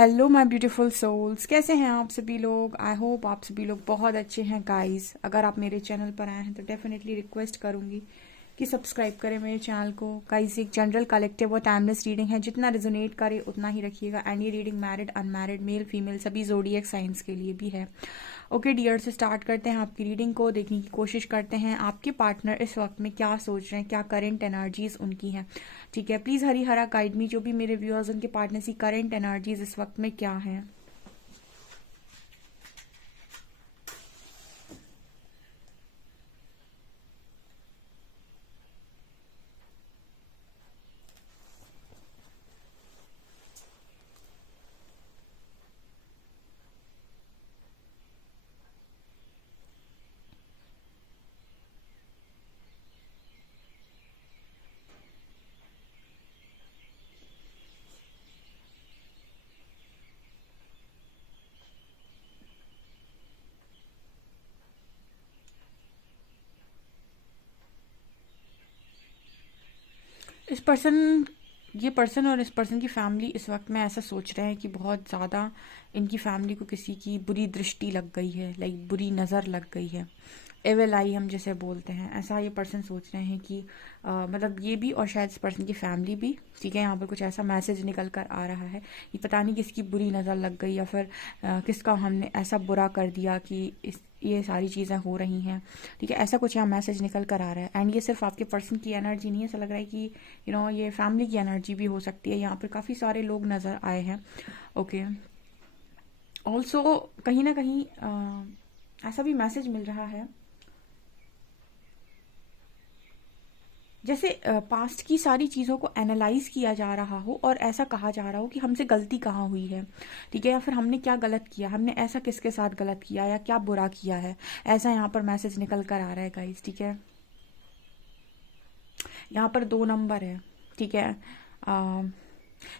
Hello my beautiful souls, कैसे हैं आप सभी लोग। आई होप आप सभी लोग बहुत अच्छे हैं गाइस। अगर आप मेरे चैनल पर आए हैं तो डेफिनेटली रिक्वेस्ट करूंगी कि सब्सक्राइब करें मेरे चैनल को। गाइस, एक जनरल कलेक्टिव और टाइमलेस रीडिंग है, जितना रिजोनेट करे उतना ही रखिएगा। एंड ये reading married unmarried male female सभी जोडिएक साइंस के लिए भी है। ओके डियर, से स्टार्ट करते हैं आपकी रीडिंग को। देखने की कोशिश करते हैं आपके पार्टनर इस वक्त में क्या सोच रहे हैं, क्या करेंट एनर्जीज उनकी हैं। ठीक है, प्लीज हरी हरा गाइड मी। जो भी मेरे व्यूअर्स उनके पार्टनर की करेंट एनर्जीज इस वक्त में क्या है। इस पर्सन ये पर्सन और इस पर्सन की फैमिली इस वक्त में ऐसा सोच रहे हैं कि बहुत ज़्यादा इनकी फैमिली को किसी की बुरी दृष्टि लग गई है, लाइक बुरी नज़र लग गई है। एविल आई हम जैसे बोलते हैं, ऐसा ये पर्सन सोच रहे हैं कि मतलब ये भी और शायद इस पर्सन की फैमिली भी। ठीक है, यहाँ पर कुछ ऐसा मैसेज निकल कर आ रहा है कि पता नहीं किसकी बुरी नज़र लग गई या फिर किसका हमने ऐसा बुरा कर दिया कि ये सारी चीज़ें हो रही हैं। ठीक है, ऐसा कुछ यहाँ मैसेज निकल कर आ रहा है। एंड ये सिर्फ आपके पर्सन की एनर्जी नहीं है, ऐसा लग रहा है कि ये फैमिली की एनर्जी भी हो सकती है। यहाँ पर काफ़ी सारे लोग नज़र आए हैं। ओके, ऑल्सो कहीं ना कहीं ऐसा भी मैसेज मिल रहा है जैसे पास्ट की सारी चीज़ों को एनालाइज किया जा रहा हो और ऐसा कहा जा रहा हो कि हमसे गलती कहाँ हुई है। ठीक है, या फिर हमने क्या गलत किया, हमने ऐसा किसके साथ गलत किया या क्या बुरा किया है। ऐसा यहाँ पर मैसेज निकल कर आ रहा है गाइस। ठीक है, यहाँ पर 2 नंबर है। ठीक है,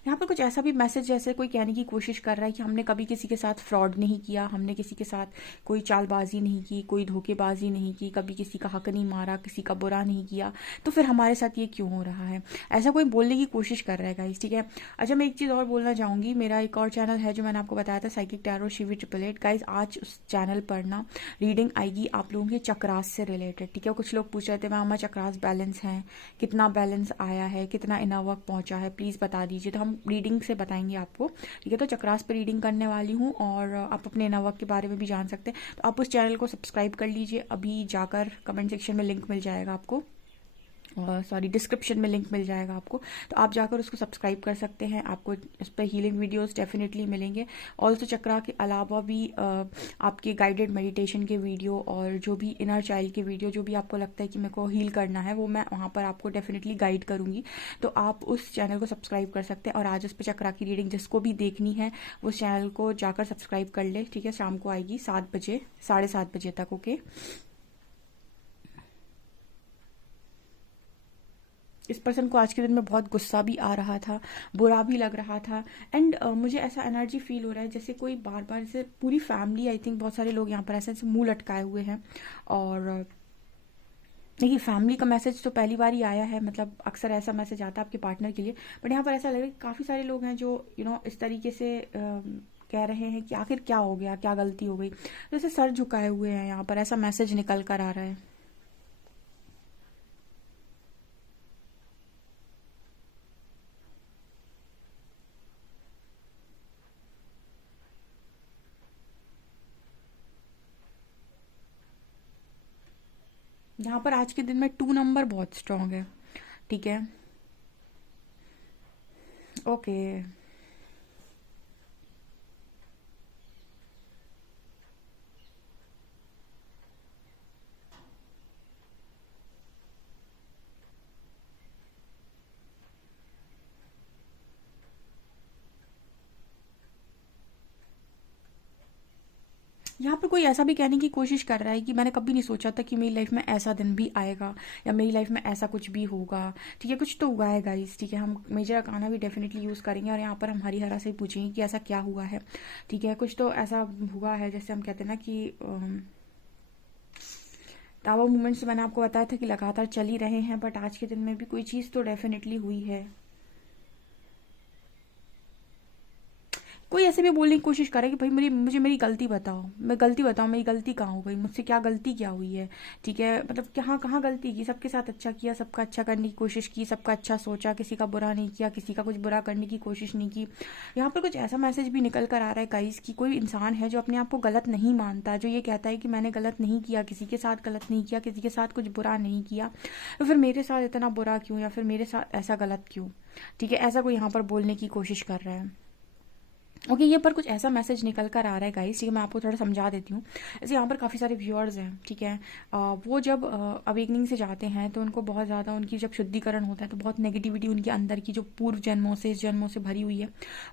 यहाँ पर कुछ ऐसा भी मैसेज जैसे कोई कहने की कोशिश कर रहा है कि हमने कभी किसी के साथ फ्रॉड नहीं किया, हमने किसी के साथ कोई चालबाजी नहीं की, कोई धोखेबाजी नहीं की, कभी किसी का हक नहीं मारा, किसी का बुरा नहीं किया, तो फिर हमारे साथ ये क्यों हो रहा है। ऐसा कोई बोलने की कोशिश कर रहा है गाइस। ठीक है, अच्छा मैं एक चीज़ और बोलना चाहूँगी। मेरा एक और चैनल है जो मैंने आपको बताया था, साइकिक टैरो शिवी 888 गाइस। आज उस चैनल पर ना रीडिंग आएगी आप लोगों के चक्रास से रिलेटेड। ठीक है, कुछ लोग पूछ रहे थे मैम चक्रास बैलेंस हैं, कितना बैलेंस आया है, कितना इनर वर्क पहुंचा है, प्लीज़ बता दीजिए। तो हम रीडिंग से बताएंगे आपको। ठीक है, तो चक्रास पर रीडिंग करने वाली हूँ और आप अपने इनर वर्क के बारे में भी जान सकते हैं। तो आप उस चैनल को सब्सक्राइब कर लीजिए, अभी जाकर कमेंट सेक्शन में लिंक मिल जाएगा आपको, सॉरी डिस्क्रिप्शन में लिंक मिल जाएगा आपको। तो आप जाकर उसको सब्सक्राइब कर सकते हैं, आपको इस पर हीलिंग वीडियोस डेफिनेटली मिलेंगे। ऑल्सो चक्रा के अलावा भी आपके गाइडेड मेडिटेशन के वीडियो और जो भी इनर चाइल्ड के वीडियो, जो भी आपको लगता है कि मेरे को हील करना है, वो मैं वहाँ पर आपको डेफिनेटली गाइड करूँगी। तो आप उस चैनल को सब्सक्राइब कर सकते हैं और आज उस पर चक्रा की रीडिंग जिसको भी देखनी है उस चैनल को जाकर सब्सक्राइब कर ले। ठीक है, शाम को आएगी 7 बजे, 7:30 बजे तक। ओके, इस पर्सन को आज के दिन में बहुत गुस्सा भी आ रहा था, बुरा भी लग रहा था। एंड मुझे ऐसा एनर्जी फील हो रहा है जैसे कोई बार बार, जैसे पूरी फैमिली, आई थिंक बहुत सारे लोग यहाँ पर ऐसे मुंह लटकाए हुए हैं। और देखिए, फैमिली का मैसेज तो पहली बार ही आया है, मतलब अक्सर ऐसा मैसेज आता है आपके पार्टनर के लिए। बट यहाँ पर ऐसा लग रहा है कि काफ़ी सारे लोग हैं जो इस तरीके से कह रहे हैं कि आखिर क्या हो गया, क्या गलती हो गई। जैसे सर झुकाए हुए हैं, यहाँ पर ऐसा मैसेज निकल कर आ रहा है। यहाँ पर आज के दिन में 2 नंबर बहुत स्ट्रांग है। ठीक है, ओके। यहाँ पर कोई ऐसा भी कहने की कोशिश कर रहा है कि मैंने कभी नहीं सोचा था कि मेरी लाइफ में ऐसा दिन भी आएगा या मेरी लाइफ में ऐसा कुछ भी होगा। ठीक है, कुछ तो हुआ है गाइस। ठीक है, हम मेजर गाना भी डेफिनेटली यूज़ करेंगे और यहाँ पर हम हरी हरा से ही पूछेंगे कि ऐसा क्या हुआ है। ठीक है, कुछ तो ऐसा हुआ है, जैसे हम कहते हैं ना कि टावर मूवमेंट्स मैंने आपको बताया था कि लगातार चल ही रहे हैं, बट आज के दिन में भी कोई चीज़ तो डेफिनेटली हुई है। कोई ऐसे भी बोलने की कोशिश करे कि भाई मुझे मेरी गलती बताओ, गलती बताओ, मेरी गलती कहाँ हो गई, मुझसे क्या गलती क्या हुई है, ठीक है, मतलब कहाँ कहाँ गलती की, सबके साथ अच्छा किया, सबका अच्छा करने की कोशिश की, सबका अच्छा सोचा, किसी का बुरा नहीं किया, किसी का कुछ बुरा करने की कोशिश नहीं की। यहाँ पर कुछ ऐसा मैसेज भी निकल कर आ रहा है गाइस कि कोई इंसान है जो अपने आप को गलत नहीं मानता, जो ये कहता है कि मैंने गलत नहीं किया, किसी के साथ गलत नहीं किया, किसी के साथ कुछ बुरा नहीं किया, तो फिर मेरे साथ इतना बुरा क्यों, या फिर मेरे साथ ऐसा गलत क्यों, ठीक है, ऐसा कोई यहाँ पर बोलने की कोशिश कर रहा है। ओके, ये पर कुछ ऐसा मैसेज निकल कर आ रहा है गाइस, ठीक है, मैं आपको थोड़ा समझा देती हूँ। जैसे यहाँ पर काफ़ी सारे व्यूअर्स हैं, ठीक है, वो जब अवेकनिंग से जाते हैं तो उनको बहुत ज़्यादा, उनकी जब शुद्धिकरण होता है तो बहुत नेगेटिविटी उनके अंदर की जो पूर्व जन्मों से, इस जन्मों से भरी हुई है,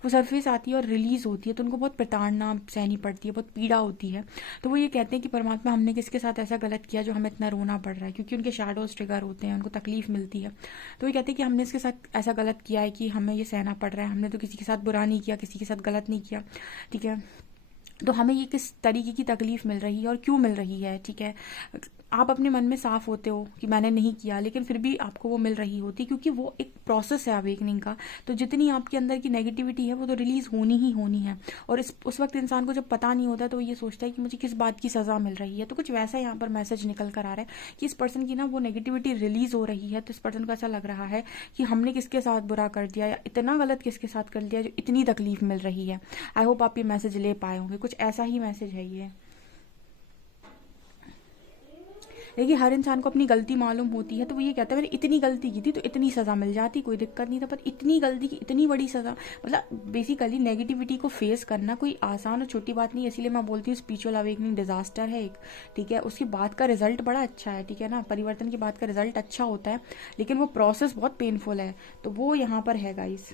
वो सरफेस आती है और रिलीज़ होती है, तो उनको बहुत प्रताड़ना सहनी पड़ती है, बहुत पीड़ा होती है। तो वो ये कहते हैं कि परमात्मा, हमने किसके साथ ऐसा गलत किया जो हमें इतना रोना पड़ रहा है, क्योंकि उनके शैडोज ट्रिगर होते हैं, उनको तकलीफ मिलती है। तो ये कहते हैं कि हमने इसके साथ ऐसा गलत किया है कि हमें ये सहना पड़ रहा है, हमने तो किसी के साथ बुरा नहीं किया, किसी के साथ गलत नहीं किया, ठीक है, तो हमें ये किस तरीके की तकलीफ मिल रही है और क्यों मिल रही है, ठीक है। आप अपने मन में साफ होते हो कि मैंने नहीं किया, लेकिन फिर भी आपको वो मिल रही होती है, क्योंकि वो एक प्रोसेस है अवेकनिंग का। तो जितनी आपके अंदर की नेगेटिविटी है वो तो रिलीज होनी ही होनी है, और उस वक्त इंसान को जब पता नहीं होता तो वो ये सोचता है कि मुझे किस बात की सज़ा मिल रही है। तो कुछ वैसा यहाँ पर मैसेज निकल कर आ रहा है कि इस पर्सन की ना वो नेगेटिविटी रिलीज हो रही है, तो इस पर्सन को ऐसा लग रहा है कि हमने किसके साथ बुरा कर दिया, या इतना गलत किसके साथ कर दिया जो इतनी तकलीफ मिल रही है। आई होप आप ये मैसेज ले पाए होंगे, कुछ ऐसा ही मैसेज है ये। देखिए, हर इंसान को अपनी गलती मालूम होती है, तो वो ये कहता है मैंने इतनी गलती की थी तो इतनी सज़ा मिल जाती, कोई दिक्कत नहीं था, पर इतनी गलती की इतनी बड़ी सज़ा, मतलब बेसिकली नेगेटिविटी को फेस करना कोई आसान और छोटी बात नहीं है। इसीलिए मैं बोलती हूँ स्पिरिचुअल अवेकनिंग डिजास्टर है एक, ठीक है, उसकी बात का रिजल्ट बड़ा अच्छा है, ठीक है ना, परिवर्तन की बात का रिजल्ट अच्छा होता है, लेकिन वो प्रोसेस बहुत पेनफुल है, तो वो यहाँ पर है गाइस।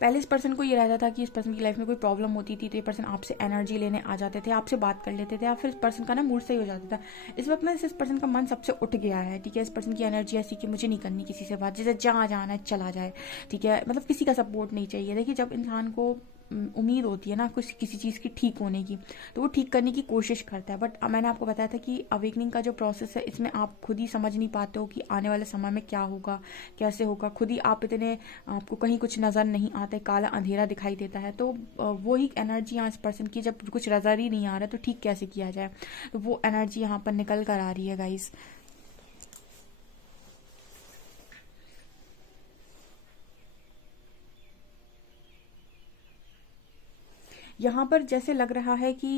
पहले इस पर्सन को ये रहता था कि इस पर्सन की लाइफ में कोई प्रॉब्लम होती थी तो ये पर्सन आपसे एनर्जी लेने आ जाते थे, आपसे बात कर लेते थे, या फिर इस पर्सन का ना मूड सही हो जाता था। इस वक्त ना इस पर्सन का मन सबसे उठ गया है, ठीक है, इस पर्सन की एनर्जी ऐसी कि मुझे नहीं करनी किसी से बात, जैसे जहाँ जाना है चला जाए, ठीक है, मतलब किसी का सपोर्ट नहीं चाहिए। देखिए, जब इंसान को उम्मीद होती है ना कुछ किसी चीज़ की ठीक होने की, तो वो ठीक करने की कोशिश करता है, बट मैंने आपको बताया था कि अवेकनिंग का जो प्रोसेस है इसमें आप खुद ही समझ नहीं पाते हो कि आने वाले समय में क्या होगा, कैसे होगा, खुद ही आप इतने, आपको कहीं कुछ नज़र नहीं आता है, काला अंधेरा दिखाई देता है। तो वो ही एनर्जी यहाँ इस पर्सन की, जब कुछ नज़र ही नहीं आ रहा है तो ठीक कैसे किया जाए, तो वो एनर्जी यहाँ पर निकल कर आ रही है गाइस। यहाँ पर जैसे लग रहा है कि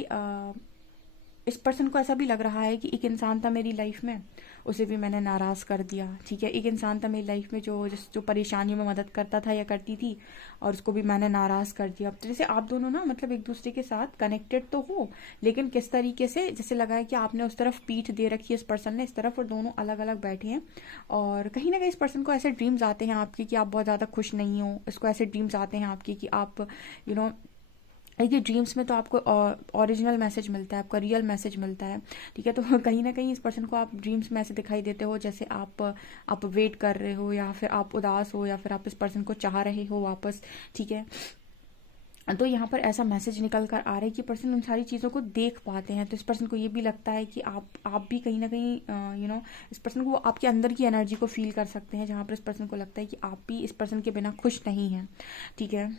इस पर्सन को ऐसा भी लग रहा है कि एक इंसान था मेरी लाइफ में, उसे भी मैंने नाराज़ कर दिया, ठीक है, एक इंसान था मेरी लाइफ में जो परेशानियों में मदद करता था या करती थी, और उसको भी मैंने नाराज़ कर दिया। तो जैसे आप दोनों ना मतलब एक दूसरे के साथ कनेक्टेड तो हो, लेकिन किस तरीके से, जैसे लगा है कि आपने उस तरफ पीठ दे रखी है, इस पर्सन ने इस तरफ, और दोनों अलग अलग बैठे हैं। और कहीं ना कहीं इस पर्सन को ऐसे ड्रीम्स आते हैं आपके कि आप बहुत ज़्यादा खुश नहीं हो, इसको ऐसे ड्रीम्स आते हैं आपके कि आप यू नो देखिए, ड्रीम्स में तो आपको ओरिजिनल मैसेज मिलता है, आपका रियल मैसेज मिलता है, ठीक है, तो कहीं ना कहीं इस पर्सन को आप ड्रीम्स में ऐसे दिखाई देते हो जैसे आप वेट कर रहे हो, या फिर आप उदास हो, या फिर आप इस पर्सन को चाह रहे हो वापस, ठीक है। तो यहाँ पर ऐसा मैसेज निकल कर आ रहा है कि पर्सन उन सारी चीज़ों को देख पाते हैं, तो इस पर्सन को ये भी लगता है कि आप भी कहीं ना कहीं इस पर्सन को, आपके अंदर की एनर्जी को फील कर सकते हैं, जहाँ पर इस पर्सन को लगता है कि आप भी इस पर्सन के बिना खुश नहीं हैं, ठीक है।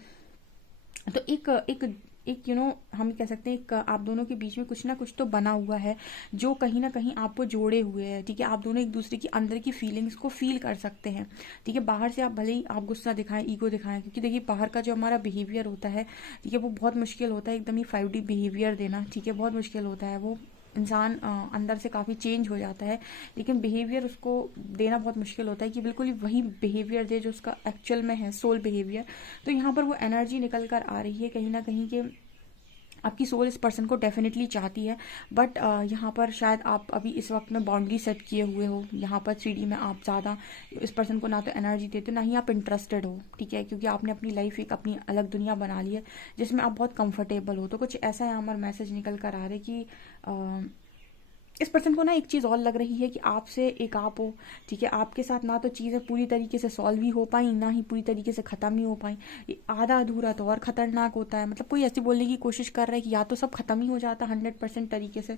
तो एक एक एक हम कह सकते हैं एक आप दोनों के बीच में कुछ ना कुछ तो बना हुआ है जो कहीं ना कहीं आपको जोड़े हुए है, ठीक है, आप दोनों एक दूसरे की अंदर की फीलिंग्स को फील कर सकते हैं, ठीक है। बाहर से आप भले ही आप गुस्सा दिखाएं, ईगो दिखाएं, क्योंकि देखिए बाहर का जो हमारा बिहेवियर होता है, ठीक है, वो बहुत मुश्किल होता है, एकदम ही 5D बिहेवियर देना, ठीक है, बहुत मुश्किल होता है। वो इंसान अंदर से काफ़ी चेंज हो जाता है, लेकिन बिहेवियर उसको देना बहुत मुश्किल होता है कि बिल्कुल ही वही बिहेवियर दे जो उसका एक्चुअल में है, सोल बिहेवियर। तो यहाँ पर वो एनर्जी निकल कर आ रही है कहीं ना कहीं के आपकी सोल इस पर्सन को डेफिनेटली चाहती है, बट यहाँ पर शायद आप अभी इस वक्त में बाउंड्री सेट किए हुए हो, यहाँ पर 3D में आप ज़्यादा इस पर्सन को ना तो एनर्जी देते हो, ना ही आप इंटरेस्टेड हो, ठीक है, क्योंकि आपने अपनी लाइफ एक अपनी अलग दुनिया बना ली है जिसमें आप बहुत कंफर्टेबल हो। तो कुछ ऐसा यहाँ पर मैसेज निकल कर आ रहा है कि इस पर्सन को ना एक चीज़ और लग रही है कि आपसे एक आप हो, ठीक है, आपके साथ ना तो चीज़ें पूरी तरीके से सॉल्व ही हो पाई, ना ही पूरी तरीके से ख़त्म ही हो पाई। ये आधा अधूरा तो और ख़तरनाक होता है। मतलब कोई ऐसी बोलने की कोशिश कर रहा है कि या तो सब ख़त्म ही हो जाता 100% तरीके से,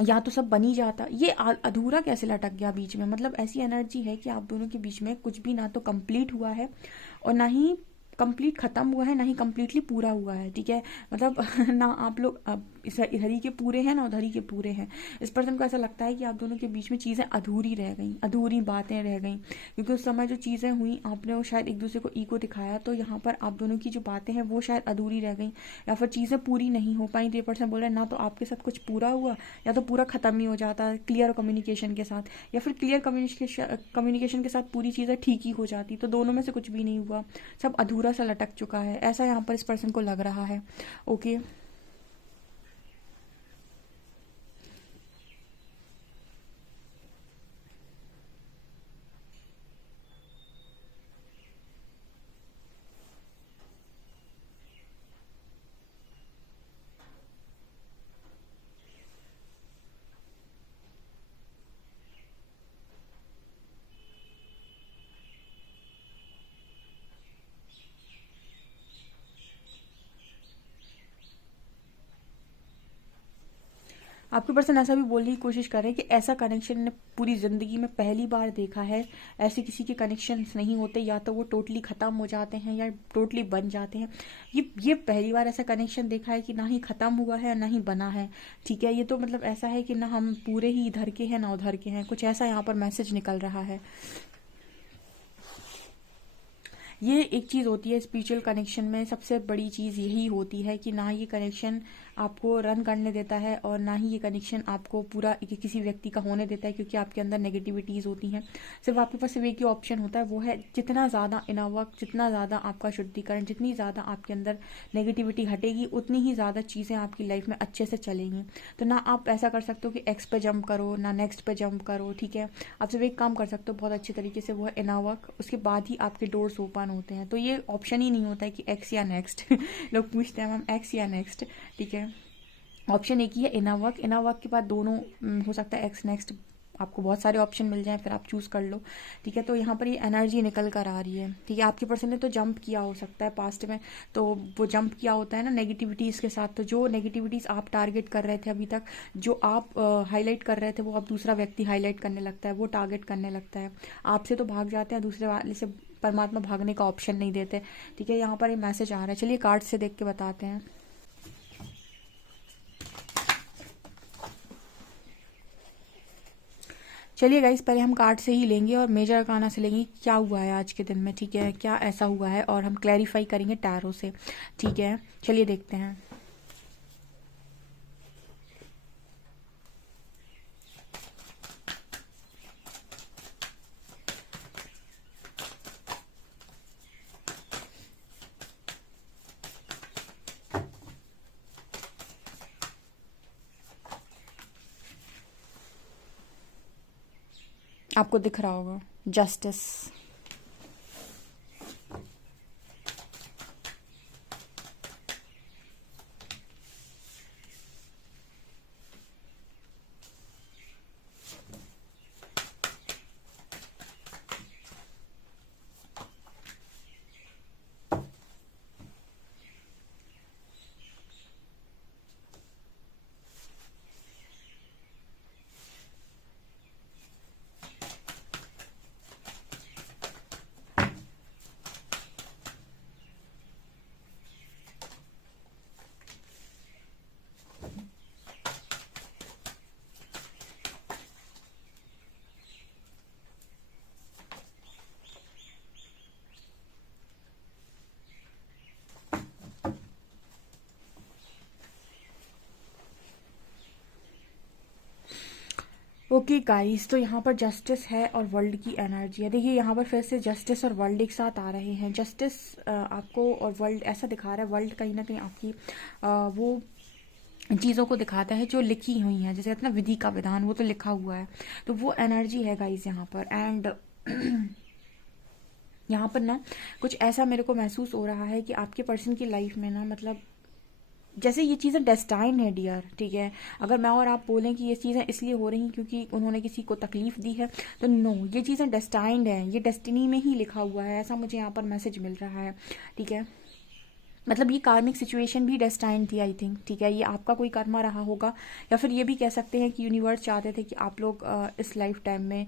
या तो सब बन ही जाता। ये अधूरा कैसे लटक गया बीच में? मतलब ऐसी एनर्जी है कि आप दोनों के बीच में कुछ भी ना तो कंप्लीट हुआ है और ना ही कंप्लीट खत्म हुआ है, ना ही कंप्लीटली पूरा हुआ है, ठीक है। मतलब ना आप लोग अब इधर ही के पूरे हैं ना उधर ही के पूरे हैं। इस पर्सन को ऐसा लगता है कि आप दोनों के बीच में चीज़ें अधूरी रह गई, अधूरी बातें रह गई, क्योंकि उस समय जो चीज़ें हुई आपने वो शायद एक दूसरे को ईगो दिखाया, तो यहाँ पर आप दोनों की जो बातें हैं वो शायद अधूरी रह गई या फिर चीज़ें पूरी नहीं हो पाई। तो ये पर्सन बोल रहा है ना तो आपके साथ कुछ पूरा हुआ या तो पूरा ख़त्म ही हो जाता क्लियर कम्युनिकेशन के साथ, या फिर क्लियर कम्युनिकेशन के साथ पूरी चीज़ें ठीक ही हो जाती। तो दोनों में से कुछ भी नहीं हुआ, सब अधूरा सा लटक चुका है, ऐसा यहाँ पर इस पर्सन को लग रहा है। ओके, आपके पर्सन ऐसा भी बोलने की कोशिश कर रहे हैं कि ऐसा कनेक्शन ने पूरी ज़िंदगी में पहली बार देखा है। ऐसे किसी के कनेक्शंस नहीं होते, या तो वो टोटली ख़त्म हो जाते हैं या टोटली बन जाते हैं। ये पहली बार ऐसा कनेक्शन देखा है कि ना ही ख़त्म हुआ है ना ही बना है, ठीक है। ये तो मतलब ऐसा है कि ना हम पूरे ही इधर के हैं ना उधर के हैं, कुछ ऐसा यहाँ पर मैसेज निकल रहा है। ये एक चीज़ होती है स्पिरिचुअल कनेक्शन में, सबसे बड़ी चीज़ यही होती है कि ना ये कनेक्शन आपको रन करने देता है और ना ही ये कनेक्शन आपको पूरा किसी व्यक्ति का होने देता है, क्योंकि आपके अंदर नेगेटिविटीज़ होती हैं। सिर्फ आपके पास सिर्फ एक ही ऑप्शन होता है, वो है जितना ज़्यादा इनर वर्क, जितना ज़्यादा आपका शुद्धिकरण, जितनी ज़्यादा आपके अंदर नेगेटिविटी हटेगी उतनी ही ज़्यादा चीज़ें आपकी लाइफ में अच्छे से चलेंगी। तो ना आप ऐसा कर सकते हो कि एक्स पे जंप करो ना नेक्स्ट पे जंप करो, ठीक है। आप सिर्फ एक काम कर सकते हो बहुत अच्छी तरीके से, वो है इनर वर्क, उसके बाद ही आपके डोर्स ओपन होते हैं। तो ये ऑप्शन ही नहीं होता है कि एक्स या नेक्स्ट लोग पूछते हैं मैम एक्स या नेक्स्ट, ठीक है। ऑप्शन एक ही है इनर वर्क, इनर वर्क के बाद दोनों हो सकता है एक्स नेक्स्ट, आपको बहुत सारे ऑप्शन मिल जाएं फिर आप चूज कर लो, ठीक है। तो यहाँ पर ये एनर्जी निकल कर आ रही है, ठीक है। आपके पर्सन ने तो जंप किया हो सकता है पास्ट में, तो वो जंप किया होता है ना नेगेटिविटीज़ के साथ। तो जो नेगेटिविटीज़ आप टारगेट कर रहे थे अभी तक, जो आप हाईलाइट कर रहे थे, वो अब दूसरा व्यक्ति हाईलाइट करने लगता है, वो टारगेट करने लगता है। आपसे तो भाग जाते हैं, दूसरे वाले से परमात्मा भागने का ऑप्शन नहीं देते, ठीक है। यहाँ पर ये मैसेज आ रहा है, चलिए कार्ड से देख के बताते हैं। चलिए गाइस, पहले हम कार्ड से ही लेंगे और मेजर अरकाना से लेंगे क्या हुआ है आज के दिन में, ठीक है, क्या ऐसा हुआ है, और हम क्लैरिफाई करेंगे टैरो से, ठीक है। चलिए देखते हैं। आपको दिख रहा होगा जस्टिस। ओके गाइस, तो यहाँ पर जस्टिस है और वर्ल्ड की एनर्जी है। देखिए यहाँ पर फिर से जस्टिस और वर्ल्ड एक साथ आ रहे हैं। जस्टिस आपको और वर्ल्ड ऐसा दिखा रहा है, वर्ल्ड कहीं ना कहीं आपकी वो चीज़ों को दिखाता है जो लिखी हुई हैं, जैसे कहते हैं ना विधि का विधान, वो तो लिखा हुआ है। तो वो एनर्जी है गाइस यहाँ पर। एंड यहाँ पर ना कुछ ऐसा मेरे को महसूस हो रहा है कि आपके पर्सन की लाइफ में ना, मतलब जैसे ये चीज़ें डेस्टाइन है डियर, ठीक है। अगर मैं और आप बोलें कि ये चीज़ें इसलिए हो रही क्योंकि उन्होंने किसी को तकलीफ दी है, तो नो, ये चीज़ें डेस्टाइंड हैं, ये डेस्टिनी में ही लिखा हुआ है, ऐसा मुझे यहाँ पर मैसेज मिल रहा है, ठीक है। मतलब ये कार्मिक सिचुएशन भी डेस्टाइन थी आई थिंक, ठीक है। ये आपका कोई कर्मा रहा होगा, या फिर ये भी कह सकते हैं कि यूनिवर्स चाहते थे कि आप लोग इस लाइफ टाइम में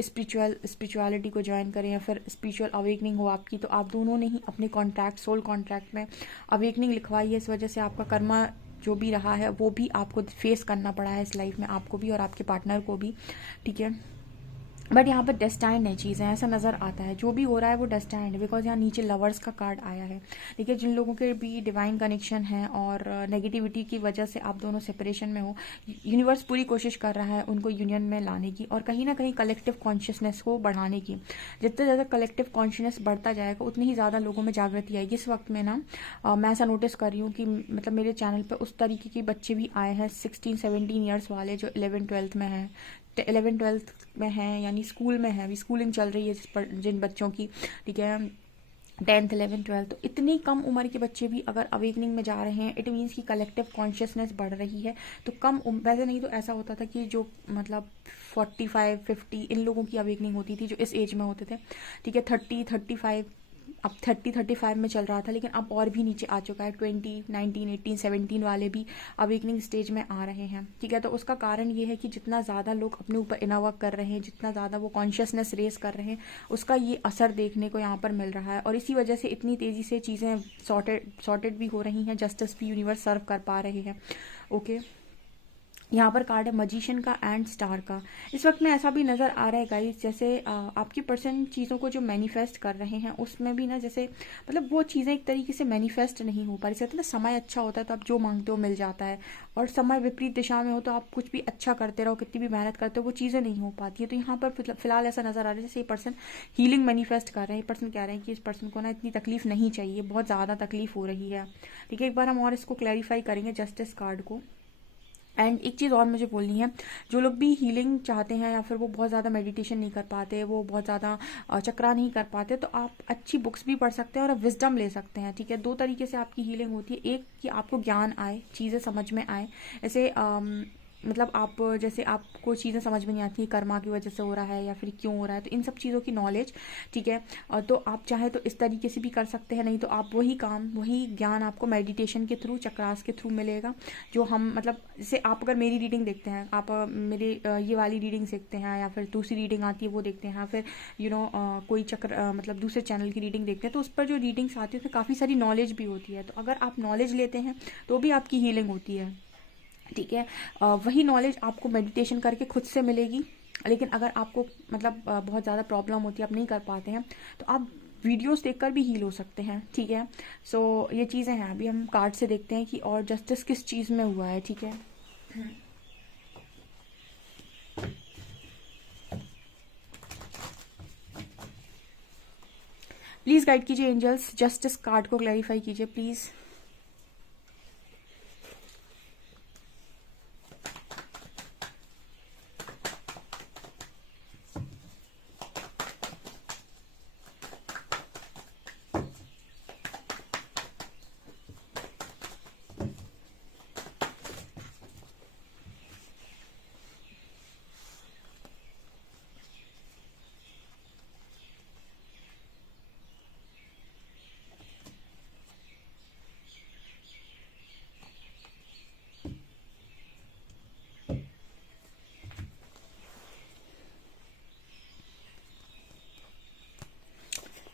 स्पिरिचुअलिटी को ज्वाइन करें, या फिर स्पिरिचुअल अवेकनिंग हो आपकी, तो आप दोनों ने ही अपने कॉन्ट्रैक्ट, सोल कॉन्ट्रैक्ट में अवेकनिंग लिखवाई है। इस वजह से आपका कर्मा जो भी रहा है वो भी आपको फेस करना पड़ा है इस लाइफ में, आपको भी और आपके पार्टनर को भी, ठीक है। बट यहाँ पर डेस्टाइंड है चीज़ें, ऐसा नज़र आता है, जो भी हो रहा है वो डेस्टाइंड है, बिकॉज यहाँ नीचे लवर्स का कार्ड आया है। देखिए, जिन लोगों के भी डिवाइन कनेक्शन है और नेगेटिविटी की वजह से आप दोनों सेपरेशन में हो, यूनिवर्स पूरी कोशिश कर रहा है उनको यूनियन में लाने की, और कहीं ना कहीं कलेक्टिव कॉन्शियसनेस को बढ़ाने की। जितना ज़्यादा कलेक्टिव कॉन्शियसनेस बढ़ता जाएगा उतनी ही ज़्यादा लोगों में जागृति आएगी। इस वक्त में ना मैं ऐसा नोटिस कर रही हूँ कि मतलब मेरे चैनल पर उस तरीके के बच्चे भी आए हैं 16-17 ईयर्स वाले, जो 11-12 में हैं, 11-12 में हैं, यानी स्कूल में है, अभी स्कूलिंग चल रही है जिन बच्चों की, ठीक है, 10th 11th 12th। तो इतनी कम उम्र के बच्चे भी अगर अवेकनिंग में जा रहे हैं, इट मीन्स कि कलेक्टिव कॉन्शियसनेस बढ़ रही है। तो वैसे नहीं तो ऐसा होता था कि जो मतलब 45-50 इन लोगों की अवेकनिंग होती थी जो इस एज में होते थे, ठीक है, 30-35, अब 30-35 में चल रहा था, लेकिन अब और भी नीचे आ चुका है, 20, 19, 18, 17 वाले भी अवेकनिंग स्टेज में आ रहे हैं, ठीक है। तो उसका कारण ये है कि जितना ज़्यादा लोग अपने ऊपर इनवर्क कर रहे हैं, जितना ज़्यादा वो कॉन्शियसनेस रेस कर रहे हैं, उसका ये असर देखने को यहाँ पर मिल रहा है, और इसी वजह से इतनी तेज़ी से चीज़ें सॉर्टेड भी हो रही हैं, जस्टिस भी यूनिवर्स सर्व कर पा रहे हैं, ओके। यहाँ पर कार्ड है मजिशियन का एंड स्टार का। इस वक्त में ऐसा भी नज़र आ रहा है गाइस, जैसे आपकी पर्सन चीज़ों को जो मैनिफेस्ट कर रहे हैं उसमें भी ना, जैसे मतलब वो चीज़ें एक तरीके से मैनिफेस्ट नहीं हो पा रही। कहते हैं ना, समय अच्छा होता है तो आप जो मांगते हो मिल जाता है, और समय विपरीत दिशा में हो तो आप कुछ भी अच्छा करते रहो, कितनी भी मेहनत करते हो, वो चीज़ें नहीं हो पाती है। तो यहाँ पर फिलहाल ऐसा नज़र आ रहा है जैसे ये पर्सन हीलिंग मैनिफेस्ट कर रहे हैं। ये पर्सन कह रहे हैं कि इस पर्सन को ना इतनी तकलीफ नहीं चाहिए, बहुत ज़्यादा तकलीफ हो रही है, ठीक है। एक बार हम और इसको क्लैरिफाई करेंगे जस्टिस कार्ड को। एंड एक चीज़ और मुझे बोलनी है, जो लोग भी हीलिंग चाहते हैं, या फिर वो बहुत ज़्यादा मेडिटेशन नहीं कर पाते, वो बहुत ज़्यादा चक्रा नहीं कर पाते, तो आप अच्छी बुक्स भी पढ़ सकते हैं और विजडम ले सकते हैं, ठीक है। दो तरीके से आपकी हीलिंग होती है, एक कि आपको ज्ञान आए, चीज़ें समझ में आए, ऐसे मतलब आप जैसे आपको चीज़ें समझ में नहीं आती, कर्मा की वजह से हो रहा है या फिर क्यों हो रहा है, तो इन सब चीज़ों की नॉलेज, ठीक है। तो आप चाहे तो इस तरीके से भी कर सकते हैं, नहीं तो आप वही ज्ञान आपको मेडिटेशन के थ्रू, चक्रास के थ्रू मिलेगा, जो हम मतलब जैसे आप अगर मेरी रीडिंग देखते हैं, आप मेरे ये वाली रीडिंग देखते हैं, या फिर दूसरी रीडिंग आती है वो देखते हैं, या फिर कोई चक्र मतलब दूसरे चैनल की रीडिंग देखते हैं, तो उस पर जो रीडिंग्स आती है उसमें काफ़ी सारी नॉलेज भी होती है। तो अगर आप नॉलेज लेते हैं तो भी आपकी हीलिंग होती है, ठीक है। वही नॉलेज आपको मेडिटेशन करके खुद से मिलेगी, लेकिन अगर आपको मतलब बहुत ज़्यादा प्रॉब्लम होती है, आप नहीं कर पाते हैं, तो आप वीडियोस देखकर भी हील हो सकते हैं, ठीक है। सो ये चीज़ें हैं। अभी हम कार्ड से देखते हैं कि और जस्टिस किस चीज़ में हुआ है, ठीक है। प्लीज़ गाइड कीजिए एंजल्स, जस्टिस कार्ड को क्लैरिफाई कीजिए प्लीज़।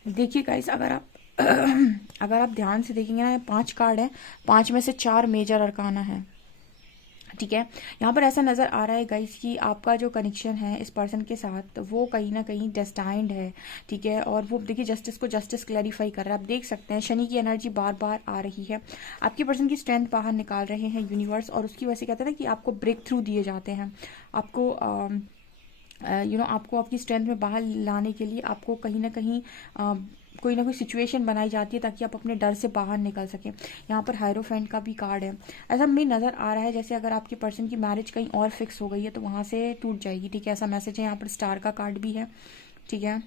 देखिए गाइस, अगर आप अगर आप ध्यान से देखेंगे ना, 5 कार्ड है, 5 में से 4 मेजर अरकाना है, ठीक है। यहाँ पर ऐसा नज़र आ रहा है गाइस कि आपका जो कनेक्शन है इस पर्सन के साथ, वो कहीं ना कहीं डेस्टाइंड है, ठीक है। और वो देखिए जस्टिस को जस्टिस क्लैरिफाई कर रहा है। आप देख सकते हैं शनि की एनर्जी बार बार आ रही है, आपके पर्सन की स्ट्रेंथ बाहर निकाल रहे हैं यूनिवर्स, और उसकी वजह से कहते हैं ना कि आपको ब्रेक थ्रू दिए जाते हैं, आपको आपको आपकी स्ट्रेंथ में बाहर लाने के लिए आपको कहीं ना कहीं कोई ना कोई सिचुएशन बनाई जाती है ताकि आप अपने डर से बाहर निकल सकें। यहाँ पर हायरोफेंट का भी कार्ड है। ऐसा मुझे नज़र आ रहा है जैसे अगर आपके पर्सन की मैरिज कहीं और फिक्स हो गई है तो वहाँ से टूट जाएगी, ठीक है, ऐसा मैसेज है। यहाँ पर स्टार का कार्ड भी है, ठीक है।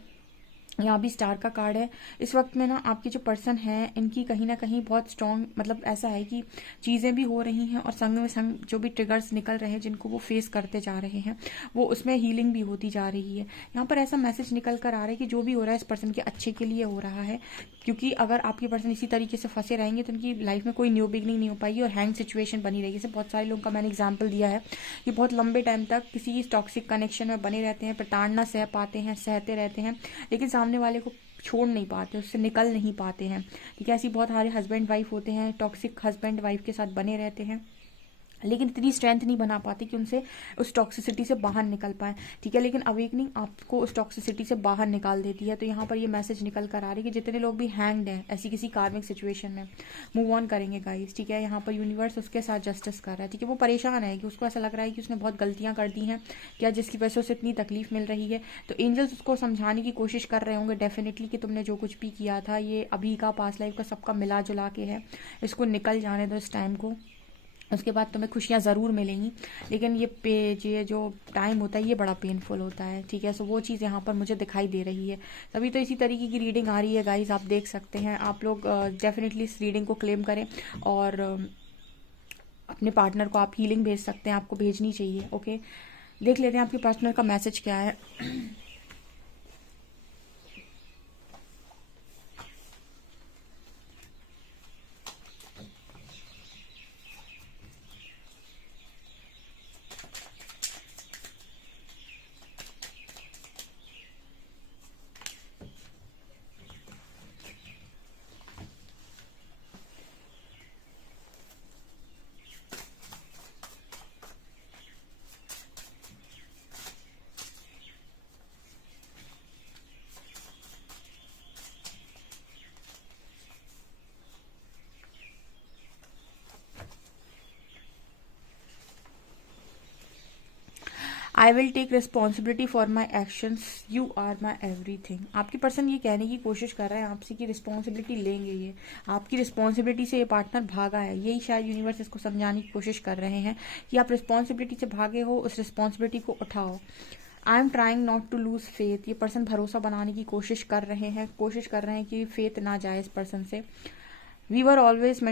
यहाँ भी स्टार का कार्ड है। इस वक्त में ना आपके जो पर्सन है इनकी कहीं ना कहीं बहुत स्ट्रांग, मतलब ऐसा है कि चीज़ें भी हो रही हैं और संग में संग जो भी ट्रिगर्स निकल रहे हैं जिनको वो फेस करते जा रहे हैं वो उसमें हीलिंग भी होती जा रही है। यहाँ पर ऐसा मैसेज निकल कर आ रहा है कि जो भी हो रहा है इस पर्सन के अच्छे के लिए हो रहा है, क्योंकि अगर आपके पर्सन इसी तरीके से फंसे रहेंगे तो उनकी लाइफ में कोई न्यू बिगनिंग नहीं हो पाएगी और हैंग सिचुएशन बनी रहेगी। जैसे बहुत सारे लोगों का मैंने एग्जाम्पल दिया है कि बहुत लंबे टाइम तक किसी टॉक्सिक कनेक्शन में बने रहते हैं, प्रताड़ना सह पाते हैं, सहते रहते हैं, लेकिन सामने वाले को छोड़ नहीं पाते, उससे निकल नहीं पाते हैं। ठीक है, ऐसी बहुत सारे हस्बैंड वाइफ होते हैं, टॉक्सिक हस्बैंड वाइफ के साथ बने रहते हैं, लेकिन इतनी स्ट्रेंथ नहीं बना पाती कि उनसे उस टॉक्सिसिटी से बाहर निकल पाए। ठीक है, लेकिन अवेकनिंग आपको उस टॉक्सिसिटी से बाहर निकाल देती है। तो यहाँ पर ये मैसेज निकल कर आ रही है कि जितने लोग भी हैंग्ड हैं ऐसी किसी कार्मिक सिचुएशन में, मूव ऑन करेंगे गाइस। ठीक है, यहाँ पर यूनिवर्स उसके साथ जस्टिस कर रहा है। ठीक है, वो परेशान है कि उसको ऐसा लग रहा है कि उसने बहुत गलतियां कर दी हैं क्या, जिसकी वजह से उसे इतनी तकलीफ मिल रही है। तो एंजल्स उसको समझाने की कोशिश कर रहे होंगे डेफिनेटली कि तुमने जो कुछ भी किया था ये अभी का, पास्ट लाइफ का, सबका मिला जुला के है, इसको निकल जाने दो इस टाइम को, उसके बाद तुम्हें खुशियाँ ज़रूर मिलेंगी। लेकिन ये जो टाइम होता है ये बड़ा पेनफुल होता है। ठीक है, सो वो चीज़ यहाँ पर मुझे दिखाई दे रही है। तभी तो इसी तरीके की रीडिंग आ रही है गाइस, आप देख सकते हैं। आप लोग डेफिनेटली इस रीडिंग को क्लेम करें और अपने पार्टनर को आप हीलिंग भेज सकते हैं, आपको भेजनी चाहिए। ओके, देख लेते हैं आपके पार्टनर का मैसेज क्या है। I will take responsibility for my actions, you are my everything. आपकी पर्सन ये कहने की कोशिश कर रहा है आपसे कि रिस्पॉन्सिबिलिटी लेंगे, ये आपकी रिस्पॉन्सिबिलिटी से ये पार्टनर भागा है। यही शायद यूनिवर्स इसको समझाने की कोशिश कर रहे हैं कि आप रिस्पॉन्सिबिलिटी से भागे हो, उस रिस्पॉन्सिबिलिटी को उठाओ। I am trying not to lose faith. ये पर्सन भरोसा बनाने की कोशिश कर रहे हैं कि फेथ ना जाए इस पर्सन से। We were always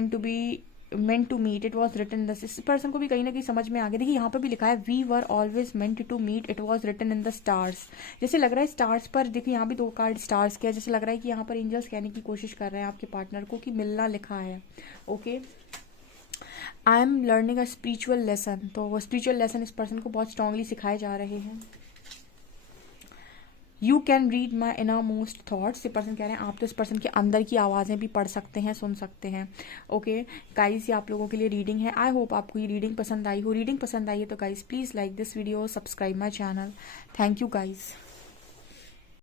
meant to meet, it was written in the, इस पर्सन को भी कहीं ना कहीं समझ में आ गया। देखिए यहाँ पर भी लिखा है we were always meant to meet, it was written in the stars। जैसे लग रहा है स्टार्स पर, देखिए यहाँ भी 2 कार्ड स्टार्स के, जैसे लग रहा है कि यहाँ पर एंजल्स कहने की कोशिश कर रहे हैं आपके पार्टनर को कि मिलना लिखा है। Okay, I am learning a spiritual lesson. तो वो स्पिरिचुअल लेसन इस पर्सन को बहुत स्ट्रांगली सिखाए जा रहे हैं। You can read my inner most thoughts. ये पर्सन कह रहे हैं आप तो इस पर्सन के अंदर की आवाज़ें भी पढ़ सकते हैं, सुन सकते हैं। ओके गाइस, ये आप लोगों के लिए रीडिंग है। आई होप आपको ये रीडिंग पसंद आई हो। रीडिंग पसंद आई है तो guys please like this video, subscribe my channel. Thank you guys.